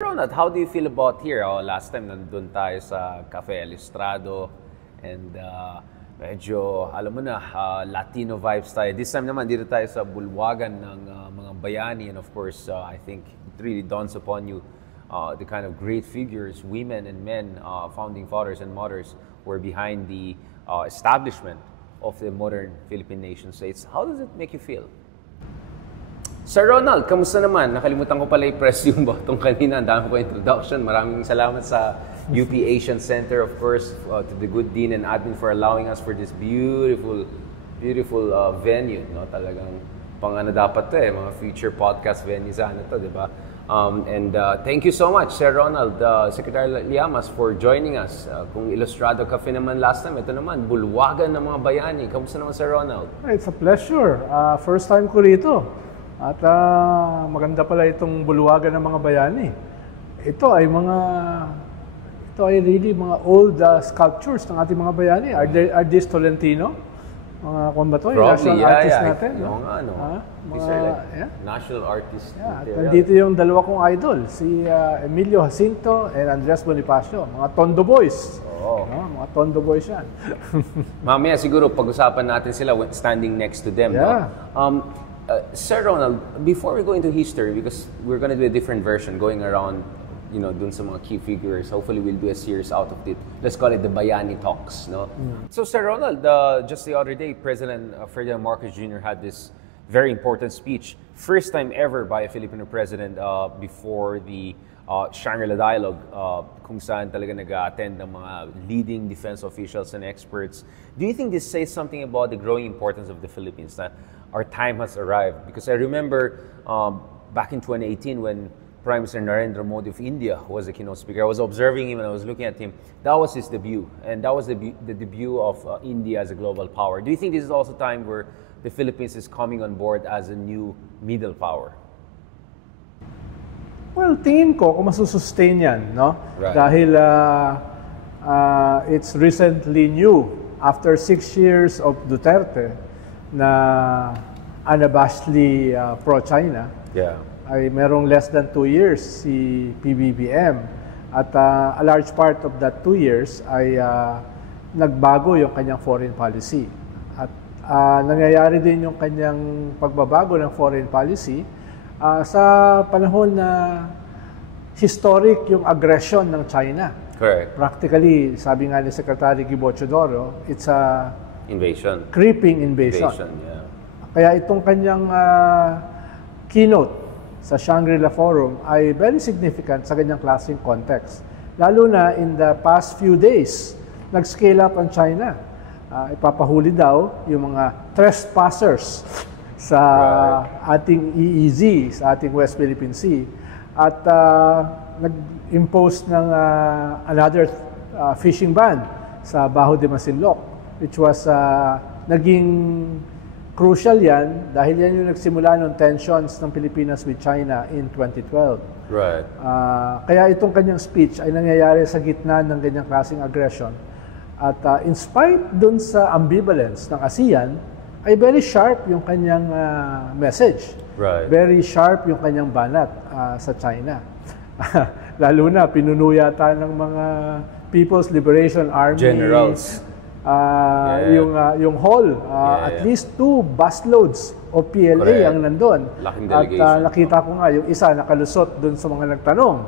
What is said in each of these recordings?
Ronald, how do you feel about here? Last time nandun tayo sa Cafe El Estrado and medyo, alam mo na, Latino vibes tayo. This time naman, dito tayo sa bulwagan ng mga bayani, and of course, I think it really dawns upon you the kind of great figures, women and men, founding fathers and mothers were behind the establishment of the modern Philippine nation states. How does it make you feel? Sir Ronald, kamusta naman? Nakalimutan ko pala i-press yung button kanina. Ang dami ko introduction. Maraming salamat sa UP Asian Center, of course, to the good dean and admin for allowing us for this beautiful venue. No? Talagang pang-ano dapat to mga future podcast venue sa ano to, di ba? And thank you so much, Sir Ronald, Secretary Llamas, for joining us. Kung Ilustrado Cafe naman last time, ito naman, bulwagan ng mga bayani. Kamusta naman, Sir Ronald? It's a pleasure. First time ko rito. At maganda pala itong bulwagan ng mga bayani. Ito ay really mga old sculptures ng ating mga bayani. Are these Tolentino? Mga kung ba ito? National artist natin. No? These are like national artists. Nandito yung dalawa kong idol, si Emilio Jacinto and Andres Bonifacio. Mga Tondo Boys. Mga Tondo Boys yan. Mamaya siguro pag-usapan natin sila standing next to them. Yeah. No? Sir Ronald, before we go into history, because we're going to do a different version, going around, dun sa mga key figures. Hopefully, we'll do a series out of it. Let's call it the Bayani Talks, no? So, Sir Ronald, just the other day, President Ferdinand Marcos Jr. had this very important speech, first time ever by a Filipino president before the Shangri-La Dialogue, kung saan talaga nag-attend ng mga leading defense officials and experts. Do you think this says something about the growing importance of the Philippines? That our time has arrived? Because I remember back in 2018 when Prime Minister Narendra Modi of India was the keynote speaker, I was observing him and I was looking at him. That was his debut, and that was the debut of India as a global power. Do you think this is also time where the Philippines is coming on board as a new middle power? Well, tingin ko kung masusustain yan, no? Right. Dahil it's recently new, after 6 years of Duterte, na unabashedly pro-China, ay merong less than 2 years si PBBM. At a large part of that 2 years ay nagbago yung kanyang foreign policy. At nangyayari din yung kanyang pagbabago ng foreign policy sa panahon na historic yung aggression ng China. Correct. Practically, sabi nga ni Secretary Gibo Chodoro, it's a creeping invasion. Kaya itong kanyang keynote sa Shangri-La Forum ay very significant sa ganyang klaseng context. Lalo na in the past few days, nag-scale up ang China. Ipapahuli daw yung mga trespassers sa ating EEZ, sa ating West Philippine Sea. At nag-impose ng another fishing ban sa Bajo de Masinloc, which was naging crucial yan dahil yan yung nagsimula ng tensions ng Pilipinas with China in 2012. Right. Kaya itong kanyang speech ay nangyayari sa gitna ng ganyang klaseng aggression. At in spite dun sa ambivalence ng ASEAN, ay very sharp yung kanyang message. Right. Very sharp yung kanyang banat sa China. Lalo na, pinuno yata ng mga People's Liberation Army generals. Yung hall, at least 2 busloads o PLA ang nandun. At nakita ko nga, yung isa nakalusot dun sa mga nagtanong.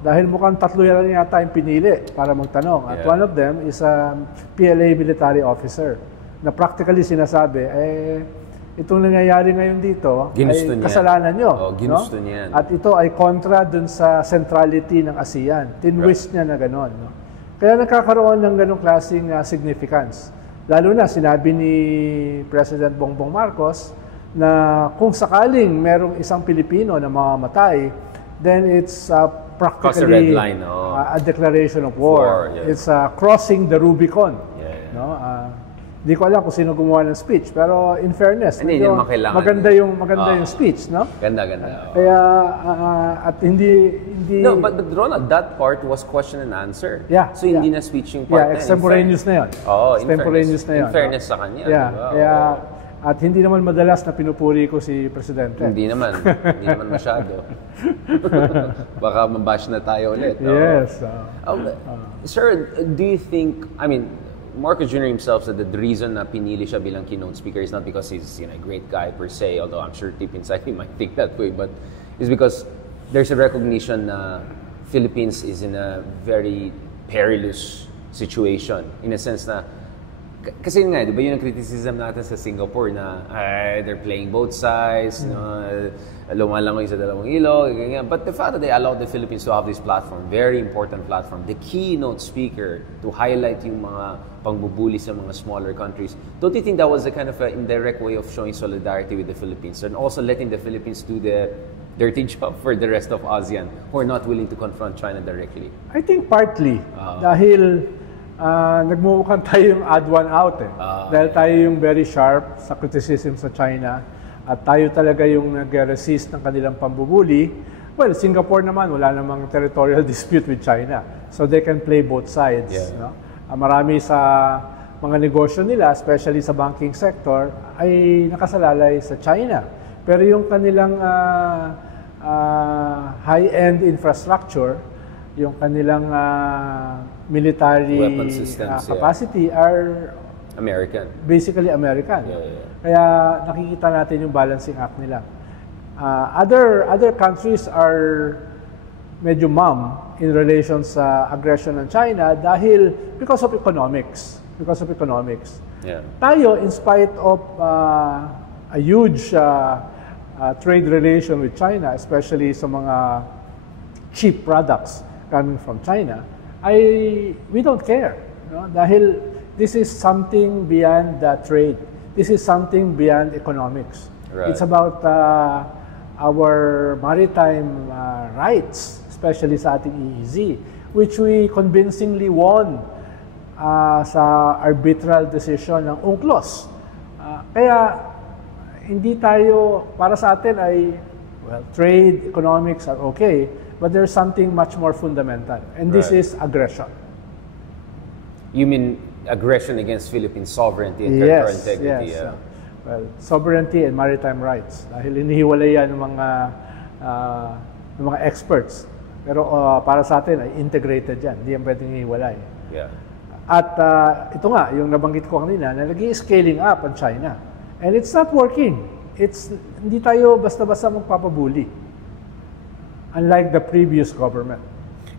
Dahil mukhang 3 lang yata yung pinili para magtanong. At one of them is a PLA military officer na practically sinasabi, itong nangyayari ngayon dito ay kasalanan nyo. Ginusto niya. At ito ay kontra dun sa centrality ng ASEAN. Tinwist niya na gano'n. No? Kaya nagkakaroon ng ganong klaseng significance. Lalo na sinabi ni President Bongbong Marcos na kung sakaling merong isang Pilipino na mamamatay, then it's practically a declaration of war. It's crossing the Rubicon. No? Di ko alam kung sino gumawa ng speech, pero in fairness, maganda yung speech, no? Ganda. Kaya at hindi No, but Ronald, that part was question and answer. Yeah. So hindi na speech yung part. Yeah, extemporaneous na 'yon. Extemporaneous na 'yon. In fairness sa kanya. Yeah. Kaya At hindi naman madalas na pinupuri ko si Presidente. Hindi naman masyado. Baka mabash na tayo ulit. Yes. Sir, do you think, I mean, Marcos Jr. himself said that the reason na pinili siya bilang keynote speaker is not because he's a great guy per se, although I'm sure deep inside he might think that way, but is because there's a recognition na Philippines is in a very perilous situation. In a sense na, kasi nga, di ba yun ang criticism natin sa Singapore na they're playing both sides, lumalangoy sa dalawang ilog, ganyan. But the fact that they allowed the Philippines to have this platform, very important platform, the keynote speaker to highlight yung mga pangbubuli sa mga smaller countries, don't you think that was a kind of an indirect way of showing solidarity with the Philippines and also letting the Philippines do the dirty job for the rest of ASEAN who are not willing to confront China directly? I think partly, dahil nagmumukhang tayo yung odd one out dahil tayo yung very sharp sa criticism sa China at tayo talaga yung nag-resist ng kanilang pambubuli. Well, Singapore naman, wala namang territorial dispute with China. So they can play both sides. Yeah. No? Marami sa mga negosyo nila, especially sa banking sector, ay nakasalalay sa China. Pero yung kanilang high-end infrastructure, yung kanilang military weapon systems, capacity are American. Basically American. Yeah. Kaya nakikita natin yung balancing act nila. Other countries are medyo mum in relation sa aggression ng China dahil because of economics. Yeah. Tayo, in spite of a huge trade relation with China, especially sa mga cheap products coming from China, we don't care. No? Dahil this is something beyond trade. This is something beyond economics. Right. It's about our maritime rights, especially sa ating EEZ, which we convincingly won sa arbitral decision ng UNCLOS. Kaya hindi tayo, para sa atin ay, well, trade, economics are okay, but there's something much more fundamental, and this is aggression. You mean aggression against Philippine sovereignty and territorial integrity? Yes. Well, sovereignty and maritime rights. Dahil inihiwalay yan ng mga experts. Pero para sa atin ay integrated yan. Hindi yan pwedeng ihiwalay. Yeah. At ito nga, yung nabanggit ko kanina, na nag-i-scaling up ang China. And it's not working. Hindi tayo basta-basta magpapabuli. Unlike the previous government.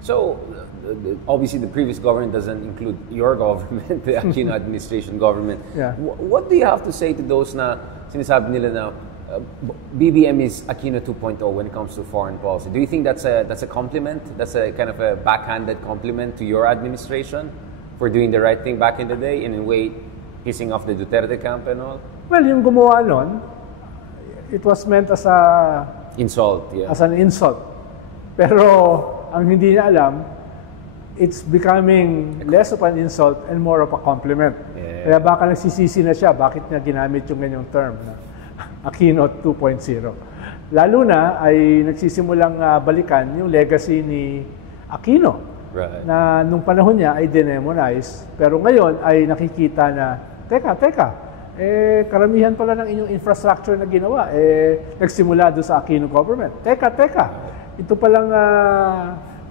So, obviously the previous government doesn't include your government, the Aquino administration government. Yeah. What do you have to say to those na sinasabi nila na BBM is Aquino 2.0 when it comes to foreign policy? Do you think that's a compliment? That's a kind of a backhanded compliment to your administration for doing the right thing back in the day, and in a way pissing off the Duterte camp and all? Well, yung gumawa nun, it was meant as insult, yeah. As an insult. Pero ang hindi niya alam, it's becoming less of an insult and more of a compliment. Yeah. Kaya baka nagsisisi na siya, bakit niya ginamit yung ganyang term na Aquino 2.0. Lalo na ay nagsisimulang balikan yung legacy ni Aquino. Right. Na nung panahon niya ay demonize, pero ngayon ay nakikita na, teka, karamihan pala ng inyong infrastructure na ginawa, nagsimula doon sa Aquino government. Teka, ito palang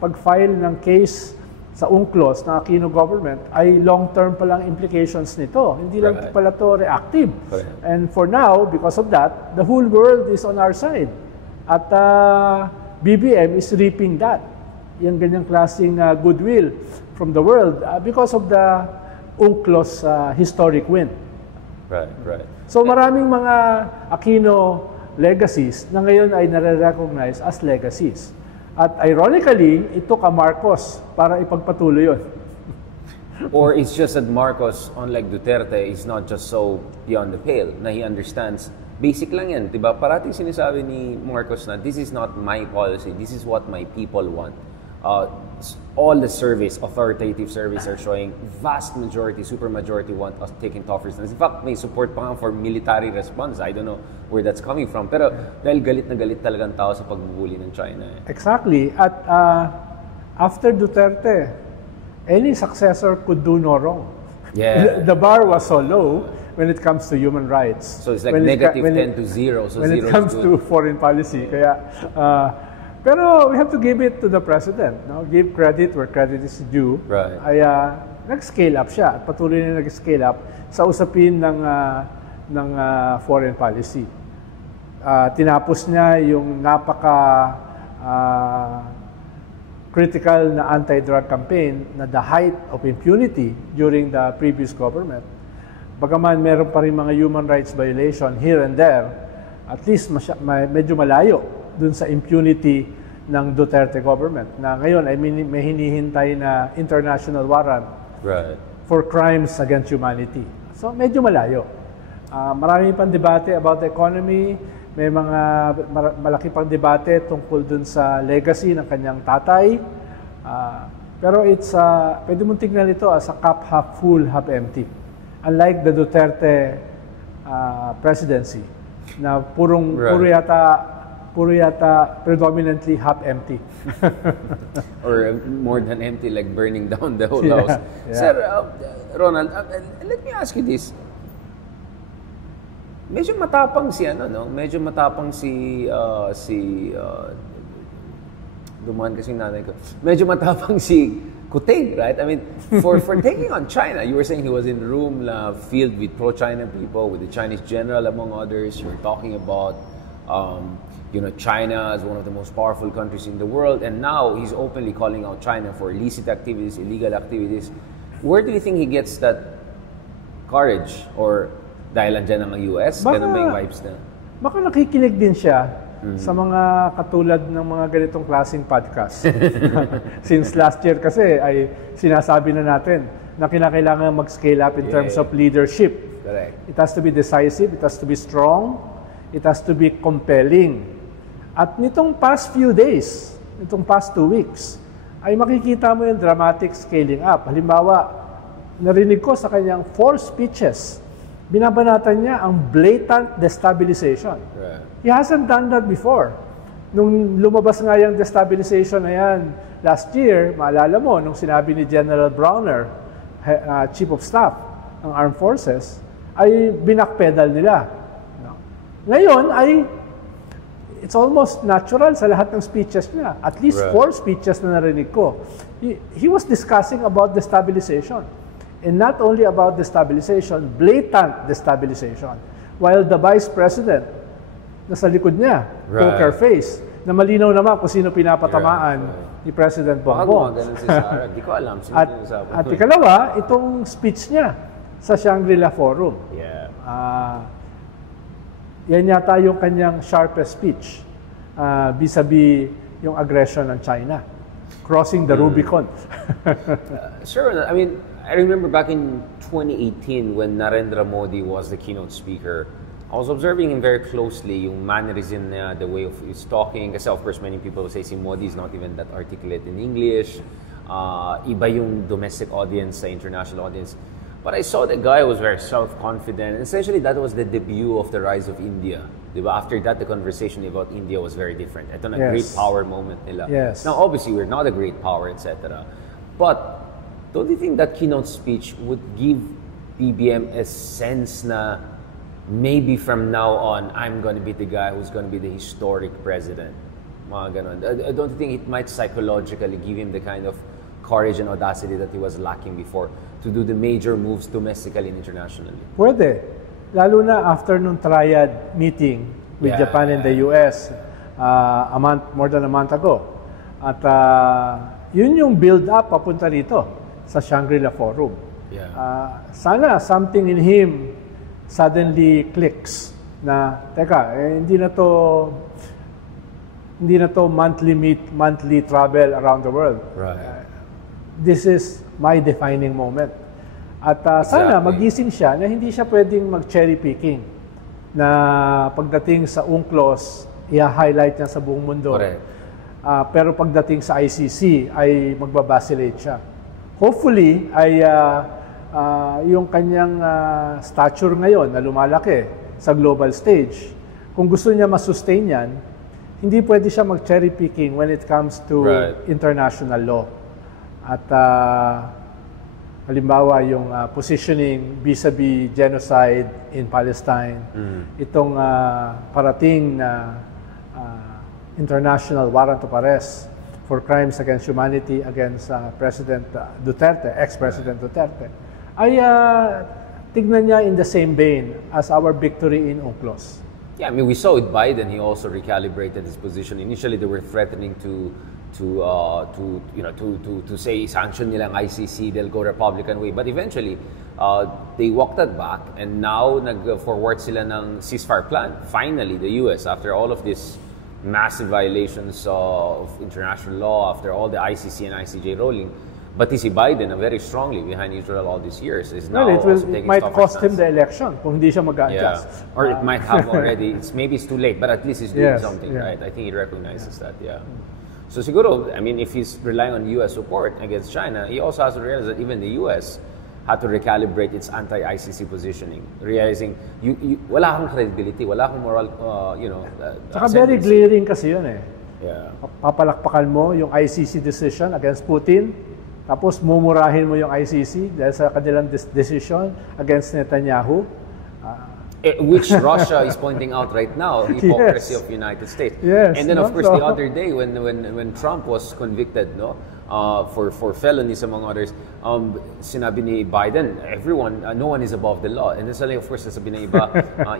pag-file ng case sa UNCLOS na Aquino government ay long-term palang implications nito. Hindi lang pala to reactive. Right. And for now, because of that, the whole world is on our side. At BBM is reaping that. Yung ganyang klaseng goodwill from the world because of the UNCLOS historic win. Right. So maraming mga Aquino legacies na ngayon ay nare-recognize as legacies. At ironically, it took a Marcos para ipagpatuloy yun. Or it's just that Marcos, unlike Duterte, is not just so beyond the pale, na he understands, basic lang yan, diba? Parating sinasabi ni Marcos na, this is not my policy, this is what my people want. All the surveys, authoritative surveys are showing vast majority, super majority want us taking tougher stance. In fact, may support pa nga for military response. I don't know where that's coming from. Pero dahil galit na galit talagang tao sa pagbubuli ng China. Exactly. At after Duterte, any successor could do no wrong. Yeah. The bar was so low when it comes to human rights. So it's like negative 10 to 0. So when it comes to foreign policy. Kaya, pero we have to give it to the President. No? Give credit where credit is due. Right. Ay, nag-scale up siya at patuloy na nag-scale up sa usapin ng foreign policy. Tinapos niya yung critical na anti-drug campaign na the height of impunity during the previous government. Bagaman meron pa rin mga human rights violation here and there, at least medyo malayo dun sa impunity ng Duterte government na ngayon ay may hinihintay na international warrant for crimes against humanity. So medyo malayo. Marami pang debate about the economy. May mga malaki pang debate tungkol dun sa legacy ng kanyang tatay. Pero pwede mong tignan ito as a cup half full, half empty. Unlike the Duterte presidency, na puro yata predominantly half empty. Or more than empty, like burning down the whole house. Yeah. Sir, Ronald, let me ask you this. Medyo matapang si Medyo matapang dumaan kasi nanay ko. Medyo matapang si Kuting, right? I mean, for taking on China, you were saying he was in a room filled with pro-China people, with the Chinese general among others. You were talking about China as one of the most powerful countries in the world, and now he's openly calling out China for illicit activities, illegal activities. Where do you think he gets that courage? Or dahil andyan ang US? Ganun ba yung vibes na? Baka nakikinig din siya sa mga katulad ng mga ganitong klaseng podcast. Since last year kasi ay sinasabi na natin na kinakailangan mag-scale up in terms of leadership. Correct. It has to be decisive, it has to be strong, it has to be compelling. At nitong past few days, nitong past 2 weeks, ay makikita mo yung dramatic scaling up. Halimbawa, narinig ko sa kanyang 4 speeches, binabanatan niya ang blatant destabilization. Right. He hasn't done that before. Nung lumabas nga yung destabilization na yan last year, maalala mo, nung sinabi ni General Browner, Chief of Staff ng Armed Forces, ay binakpedal nila. Ngayon ay it's almost natural sa lahat ng speeches niya. At least 4 speeches na narinig ko. He was discussing about destabilization. And not only about destabilization, blatant destabilization. While the Vice President, nasa likod niya, poker face, na malinaw naman kung sino pinapatamaan ni President Bongbong. Si Sarah. Di ko alam. At ikalawa, itong speech niya sa Shangri-La Forum. Yeah. Yan yata yung kanyang sharpest speech vis-a-vis yung aggression ng China. Crossing the Rubicon. Sure. I mean, I remember back in 2018 when Narendra Modi was the keynote speaker, I was observing him very closely, yung mannerism niya, the way of his talking. Kasi of course, many people say si Modi is not even that articulate in English. Iba yung domestic audience sa international audience. But I saw the guy was very self-confident. Essentially, that was the debut of the rise of India. Diba? After that, the conversation about India was very different. Ito na great power moment nila. Yes. Now, obviously, we're not a great power, etc. But don't you think that keynote speech would give BBM a sense na maybe from now on, I'm going to be the guy who's going to be the historic president? Mga ganon. Don't you think it might psychologically give him the kind of courage and audacity that he was lacking before to do the major moves domestically and internationally? Pwede. Lalo na after nung triad meeting with Japan and the US more than a month ago. At yun yung build-up papunta rito sa Shangri-La Forum. Yeah. Sana something in him suddenly clicks na, teka, hindi na to monthly travel around the world. Right. This is my defining moment. At sana magising siya na hindi siya pwedeng mag-cherry picking na pagdating sa UNCLOS, i-highlight niya sa buong mundo. Pero pagdating sa ICC ay magbabacillate siya. Hopefully ay yung kanyang stature ngayon na lumalaki sa global stage, kung gusto niya masustain yan, hindi pwede siya mag-cherry picking when it comes to international law. At Halimbawa, yung positioning vis-a-vis genocide in Palestine, itong parating na international warrant of arrest for crimes against humanity against President Duterte, ex-President Duterte, ay tignan niya in the same vein as our victory in UNCLOS. Yeah, I mean, we saw with Biden, he also recalibrated his position. Initially, they were threatening to say sanction nila ang ICC, they'll go Republican way. But eventually, they walked that back, and now nag-forward sila ng ceasefire plan. Finally, the US, after all of these massive violations of international law, after all the ICC and ICJ rolling, but si Biden, very strongly behind Israel all these years, is now it might cost him the election kung hindi siya mag-adjust. Yeah. Or it might have already. Maybe it's too late, but at least he's doing something, right? I think he recognizes that, So siguro, I mean, if he's relying on U.S. support against China, he also has to realize that even the U.S. had to recalibrate its anti-ICC positioning, realizing wala akong credibility, wala akong moral, Saka very glaring kasi yun eh. Yeah. Papalakpakan mo yung ICC decision against Putin, tapos mumurahin mo yung ICC dahil sa kanilang decision against Netanyahu. Which Russia is pointing out right now, hypocrisy of United States. Yes, and then of course the other day when Trump was convicted, for felonies among others, sinabi ni Biden, no one is above the law. And then suddenly, of course, sasabi ng iba,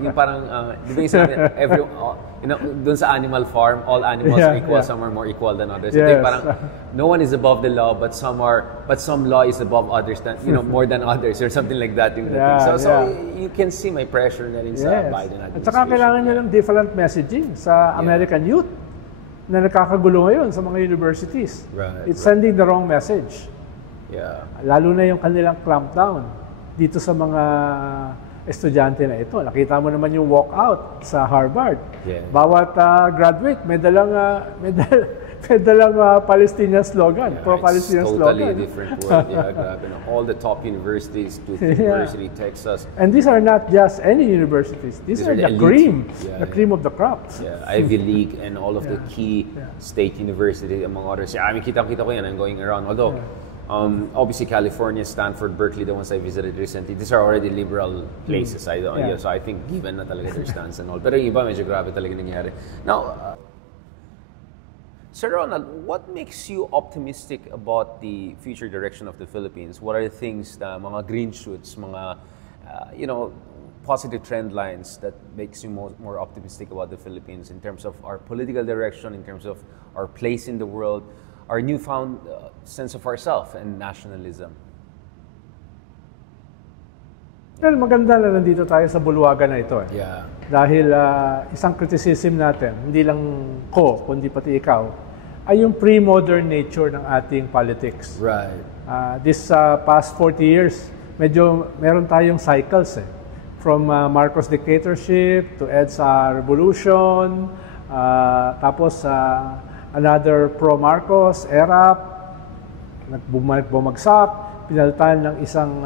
yung parang, di ba yung sinabi, dun sa animal farm, all animals are equal, some are more equal than others. Yes. Ito yung parang, no one is above the law, but some law is above others, more than others, or something like that. So you can see my pressure na rin sa Biden administration. At saka kailangan niya ng different messaging sa American youth na nakakagulo ngayon sa mga universities. It's sending the wrong message. Yeah. Lalo na yung kanilang clampdown dito sa mga estudyante na ito. Nakita mo naman yung walkout sa Harvard. Yeah. Bawat graduate may dalang Palestinian slogan, pro-Palestinian slogan. It's totally different world. Grabe. All the top universities, Duke University, Texas. And these are not just any universities. These are the cream, the cream of the crop. Yeah, Ivy League and all of the key state universities, among others. I mean, kita-kita ko yan, I'm going around. Although, obviously California, Stanford, Berkeley, the ones I visited recently, these are already liberal places. So I think given na talaga their stance and all. Pero yung iba, medyo grabe talaga nangyari. Now, Sir Ronald, what makes you optimistic about the future direction of the Philippines? What are the things, mga green shoots, mga, positive trend lines that makes you more optimistic about the Philippines in terms of our political direction, in terms of our place in the world, our newfound sense of ourself and nationalism? Well, maganda na nandito tayo sa bulwagan na ito. Yeah. Dahil isang criticism natin, hindi lang ko, kundi pati ikaw, ay yung pre-modern nature ng ating politics. Right. This past 40 years, medyo meron tayong cycles eh. From Marcos dictatorship to EDSA revolution, tapos another pro-Marcos era, bumagsak, pinalitan ng isang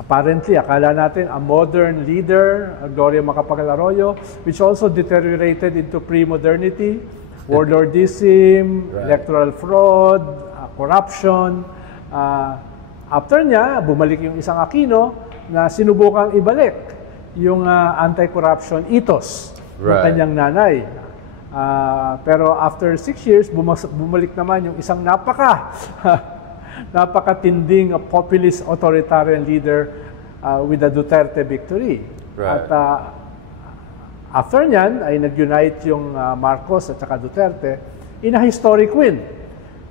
apparently, akala natin, a modern leader, Gloria Macapagal-Arroyo, which also deteriorated into pre-modernity, warlordism, electoral fraud, corruption. After niya, bumalik yung isang Aquino na sinubukang ibalik yung anti-corruption ethos ng kanyang nanay. Pero after 6 years, bumalik naman yung isang napakatinding populist authoritarian leader with the Duterte victory. At after nyan ay nag-unite yung Marcos at saka Duterte in a historic win.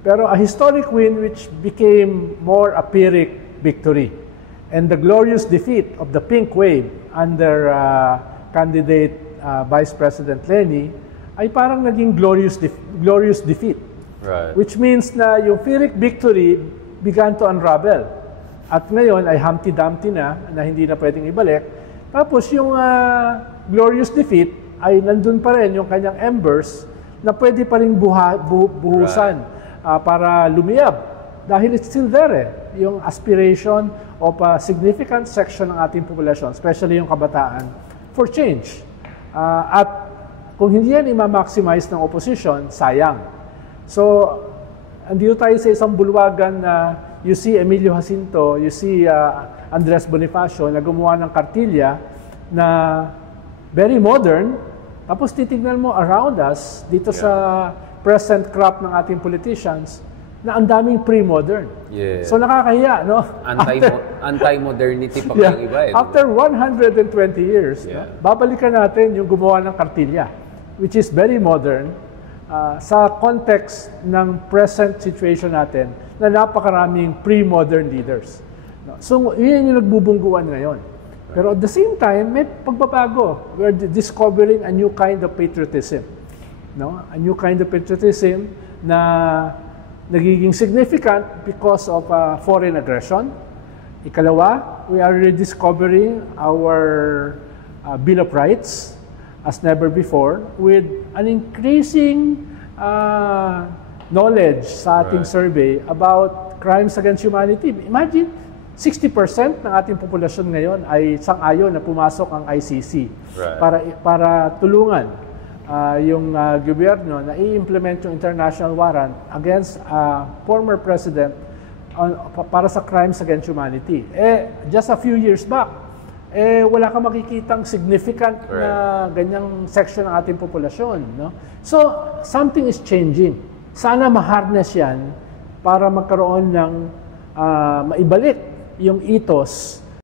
Pero a historic win which became more a Pyrrhic victory. And the glorious defeat of the pink wave under candidate Vice President Leni ay parang naging glorious defeat. Which means na yung Pyrrhic victory began to unravel. At ngayon ay Humpty Dumpty na hindi na pwedeng ibalik. Tapos yung glorious defeat ay nandun pa rin yung kanyang embers na pwede pa rin buhusan para lumiyab. Dahil it's still there eh. Yung aspiration of a significant section ng ating populasyon, especially yung kabataan, for change. At kung hindi yan i-maximize ng opposition, sayang. So, andito tayo sa isang bulwagan na you see Emilio Jacinto, you see Andres Bonifacio na gumawa ng kartilya na very modern, tapos titignan mo around us, dito sa present crop ng ating politicians, na ang daming pre-modern. Yeah. So nakakahiya, no? Anti-modernity pa yung iba eh. After 120 years, no? Babalikan natin yung gumawa ng kartilya, which is very modern, sa context ng present situation natin na napakaraming pre-modern leaders. No? So yun yung nagbubungguan ngayon. Pero at the same time, may pagbabago. We're discovering a new kind of patriotism. No? A new kind of patriotism na nagiging significant because of foreign aggression. Ikalawa, we are rediscovering our Bill of Rights as never before with an increasing knowledge sa ating survey about crimes against humanity. Imagine, 60% ng ating populasyon ngayon ay sang-ayon na pumasok ang ICC para tulungan yung gobyerno na i-implement yung international warrant against former president para sa crimes against humanity. Just a few years back, wala kang makikitang significant na ganyang section ng ating populasyon. No? So, something is changing. Sana ma-harness yan para magkaroon ng maibalik yung ethos